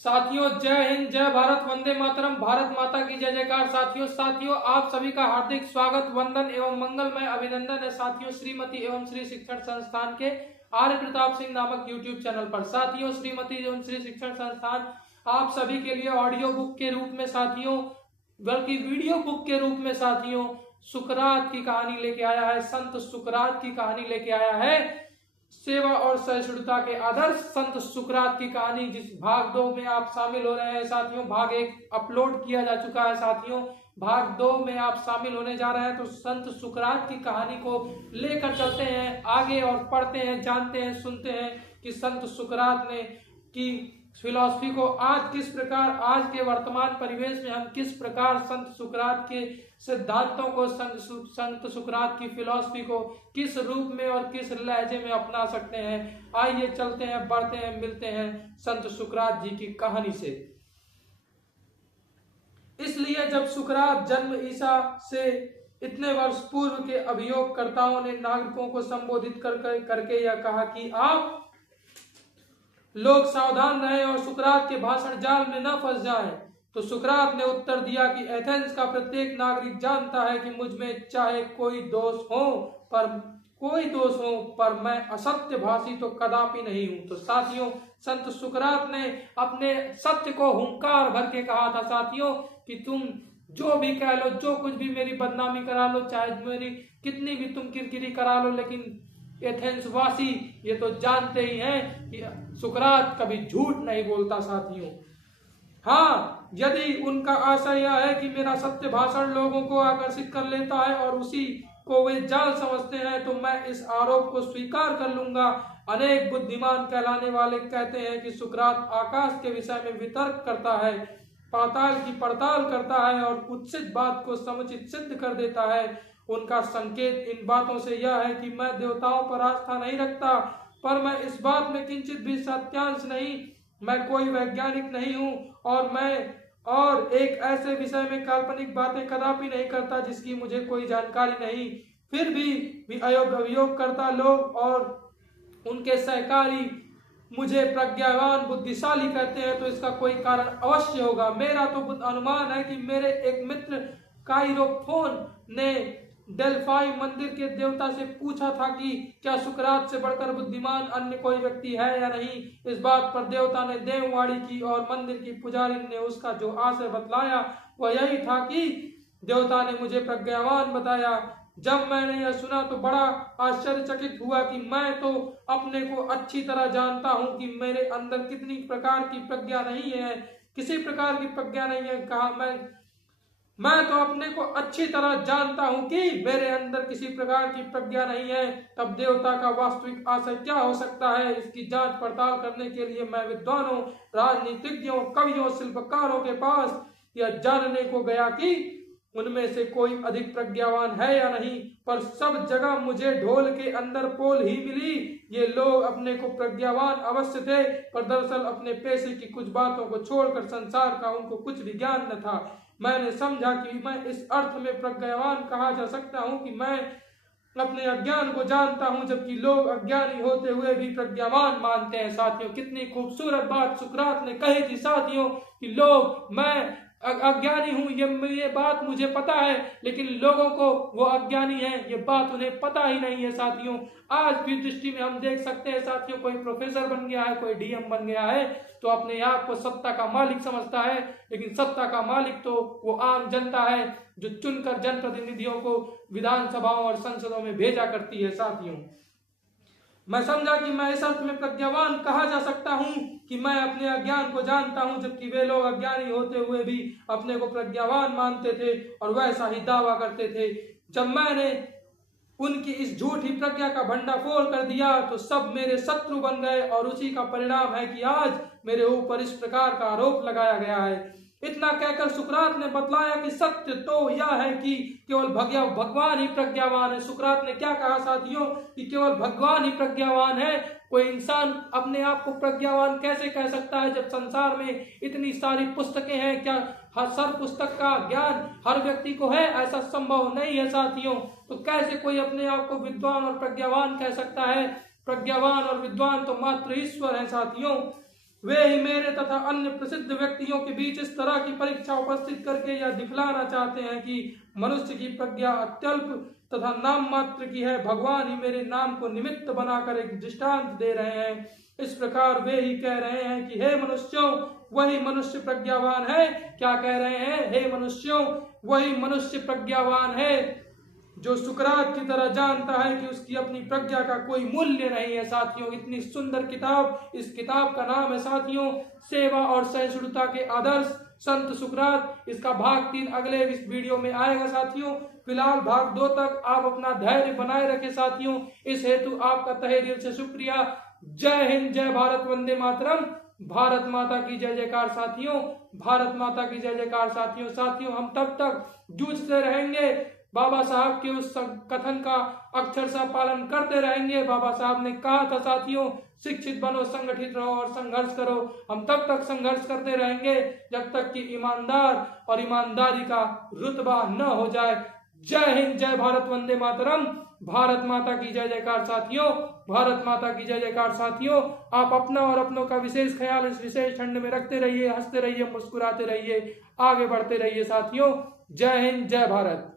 साथियों जय हिंद, जय भारत, वंदे मातरम। भारत माता की जय जयकार। साथियों आप सभी का हार्दिक स्वागत, वंदन एवं मंगलमय अभिनंदन है साथियों श्रीमती एवं श्री शिक्षण संस्थान के आर्य प्रताप सिंह नामक यूट्यूब चैनल पर। साथियों श्रीमती एवं श्री शिक्षण संस्थान आप सभी के लिए ऑडियो बुक के रूप में साथियों, बल्कि वीडियो बुक के रूप में साथियों सुकरात की कहानी लेके आया है। संत सुकरात की कहानी लेके आया है। सेवा और सहिष्णुता के आदर्श संत सुकरात की कहानी, जिस भाग 2 में आप शामिल हो रहे हैं साथियों। भाग 1 अपलोड किया जा चुका है साथियों, भाग 2 में आप शामिल होने जा रहे हैं। तो संत सुकरात की कहानी को लेकर चलते हैं आगे और पढ़ते हैं, जानते हैं, सुनते हैं कि संत सुकरात ने की फिलॉसफी को आज किस प्रकार, आज के वर्तमान परिवेश में हम किस प्रकार संत सुकरात के सिद्धांतों को, संत सुकरात की फिलॉसफी को किस रूप में और किस लहजे में अपना सकते हैं। आइए चलते हैं, बढ़ते हैं, मिलते हैं संत सुकरात जी की कहानी से। इसलिए जब सुकरात जन्म ईसा से इतने वर्ष पूर्व के अभियोगकर्ताओं ने नागरिकों को संबोधित करके यह कहा कि आप लोग सावधान रहें और सुकरात के भाषण जाल में न फंस जाएं, तो सुकरात ने उत्तर दिया कि एथेंस का प्रत्येक नागरिक जानता है कि मुझ में चाहे कोई दोष हो पर मैं असत्य भाषी तो कदापि नहीं हूं। तो साथियों संत सुकरात ने अपने सत्य को हुंकार भर के कहा था साथियों कि तुम जो भी कह लो, जो कुछ भी मेरी बदनामी करा लो, चाहे मेरी कितनी भी तुम किरकिरी करा लो, लेकिन एथेंस वासी ये तो जानते ही हैं कि सुकरात कभी झूठ नहीं बोलता साथियों। हाँ, यदि उनका आशय यह है कि मेरा सत्य भाषण लोगों को आकर्षित कर लेता है और उसी को वे जाल समझते हैं, तो मैं इस आरोप को स्वीकार कर लूंगा। अनेक बुद्धिमान कहलाने वाले कहते हैं कि सुकरात आकाश के विषय में वितर्क करता है, पाताल की पड़ताल करता है और कुत्सित बात को समुचित सिद्ध कर देता है। उनका संकेत इन बातों से यह है कि मैं देवताओं पर आस्था नहीं रखता, पर मैं इस बात में किंचित भी सत्यांश नहीं, मैं कोई वैज्ञानिक नहीं हूं और एक ऐसे विषय में काल्पनिक बातें कदापि नहीं करता जिसकी मुझे कोई जानकारी नहीं। फिर भी अभियोग करता लोग और उनके सहकारी मुझे प्रज्ञावान बुद्धिशाली कहते हैं, तो इसका कोई कारण अवश्य होगा। मेरा तो अनुमान है कि मेरे एक मित्र काइरोफोन ने डेल्फाई मंदिर के देवता से पूछा था कि क्या सुकरात से बढ़कर बुद्धिमान अन्य कोई व्यक्ति है या नहीं। इस बात पर देवता ने देववाणी की और मंदिर की पुजारी ने उसका जो आशय बतलाया वह यही था कि देवता ने मुझे प्रज्ञावान बताया। जब मैंने यह सुना तो बड़ा आश्चर्यचकित हुआ कि मैं तो अपने को अच्छी तरह जानता हूं कि मेरे अंदर कितनी प्रकार की प्रज्ञा नहीं है, किसी प्रकार की प्रज्ञा नहीं है। कहा मैं तो अपने को अच्छी तरह जानता हूं कि मेरे अंदर किसी प्रकार की प्रज्ञा नहीं है। तब देवता का वास्तविक आशय क्या हो सकता है, इसकी जांच पड़ताल करने के लिए मैं विद्वानों, राजनीतिज्ञों, कवियों, शिल्पकारों के पास यह जानने को गया कि उनमें से कोई अधिक प्रज्ञावान है या नहीं, पर सब जगह मुझे ढोल के अंदर पोल ही मिली। ये लोग अपने को प्रज्ञावान अवश्य थे, पर दरअसल अपने पेशे की कुछ बातों को छोड़कर संसार का उनको कुछ भी ज्ञान न था। मैंने समझा कि मैं इस अर्थ में प्रज्ञावान कहा जा सकता हूं कि मैं अपने अज्ञान को जानता हूं, जबकि लोग अज्ञानी होते हुए भी प्रज्ञावान मानते हैं। साथियों कितनी खूबसूरत बात सुकरात ने कही थी साथियों कि लोग, मैं अज्ञानी हूं, ये बात मुझे पता है, लेकिन लोगों को वो अज्ञानी है ये बात उन्हें पता ही नहीं है। साथियों आज भी दृष्टि में हम देख सकते हैं साथियों, कोई प्रोफेसर बन गया है, कोई डीएम बन गया है तो अपने आप को सत्ता का मालिक समझता है, लेकिन सत्ता का मालिक तो वो आम जनता है जो चुनकर जनप्रतिनिधियों को विधानसभाओं और संसदों में भेजा करती है। साथियों मैं समझा कि मैं इस अर्थ में प्रज्ञावान कहा जा सकता हूं कि मैं अपने अज्ञान को जानता हूं, जबकि वे लोग अज्ञानी होते हुए भी अपने को प्रज्ञावान मानते थे और वैसा ही दावा करते थे। जब मैंने उनकी इस झूठी प्रज्ञा का भंडाफोड़ कर दिया तो सब मेरे शत्रु बन गए और उसी का परिणाम है कि आज मेरे ऊपर इस प्रकार का आरोप लगाया गया है। इतना कहकर सुकरात ने बतलाया कि सत्य तो यह है कि केवल भगवान ही प्रज्ञावान है। सुकरात ने क्या कहा साथियों कि केवल भगवान ही प्रज्ञावान है। कोई इंसान अपने आप को प्रज्ञावान कैसे कह सकता है जब संसार में इतनी सारी पुस्तकें हैं। क्या हर पुस्तक का ज्ञान हर व्यक्ति को है? ऐसा संभव नहीं है साथियों। तो कैसे कोई अपने आप को विद्वान और प्रज्ञावान कह सकता है? प्रज्ञावान और विद्वान तो मात्र ईश्वर है साथियों। वे ही मेरे तथा अन्य प्रसिद्ध व्यक्तियों के बीच इस तरह की परीक्षा उपस्थित करके यह दिखलाना चाहते हैं कि मनुष्य की प्रज्ञा अत्यल्प तथा नाम मात्र की है। भगवान ही मेरे नाम को निमित्त बनाकर एक दृष्टांत दे रहे हैं। इस प्रकार वे ही कह रहे हैं कि हे मनुष्यों, वही मनुष्य प्रज्ञावान है। क्या कह रहे हैं? हे मनुष्यों, वही मनुष्य प्रज्ञावान है जो सुकरात की तरह जानता है कि उसकी अपनी प्रज्ञा का कोई मूल्य नहीं है। साथियों, इतनी सुंदर किताब, इस किताब का नाम है साथियों सेवा और सहिष्णुता के आदर्श, संत सुकरात। इसका भाग 3 अगले इस वीडियो में आएगा साथियों। फिलहाल भाग 2 तक आप अपना धैर्य बनाए रखें साथियों। इस हेतु आपका तहे दिल से शुक्रिया। जय हिंद, जय भारत, वंदे मातरम। भारत माता की जय जयकार साथियों, भारत माता की जय जयकार साथियों। साथियों, हम तब तक जूझते रहेंगे, बाबा साहब के उस कथन का अक्षरशः पालन करते रहेंगे। बाबा साहब ने कहा था साथियों, शिक्षित बनो, संगठित रहो और संघर्ष करो। हम तब तक संघर्ष करते रहेंगे जब तक कि ईमानदार और ईमानदारी का रुतबा न हो जाए। जय हिंद, जय भारत, वंदे मातरम। भारत माता की जय जयकार साथियों, भारत माता की जय जयकार साथियों। आप अपना और अपनों का विशेष ख्याल इस विशेष ठंड में रखते रहिए, हंसते रहिए, मुस्कुराते रहिए, आगे बढ़ते रहिए साथियों। जय हिंद, जय भारत।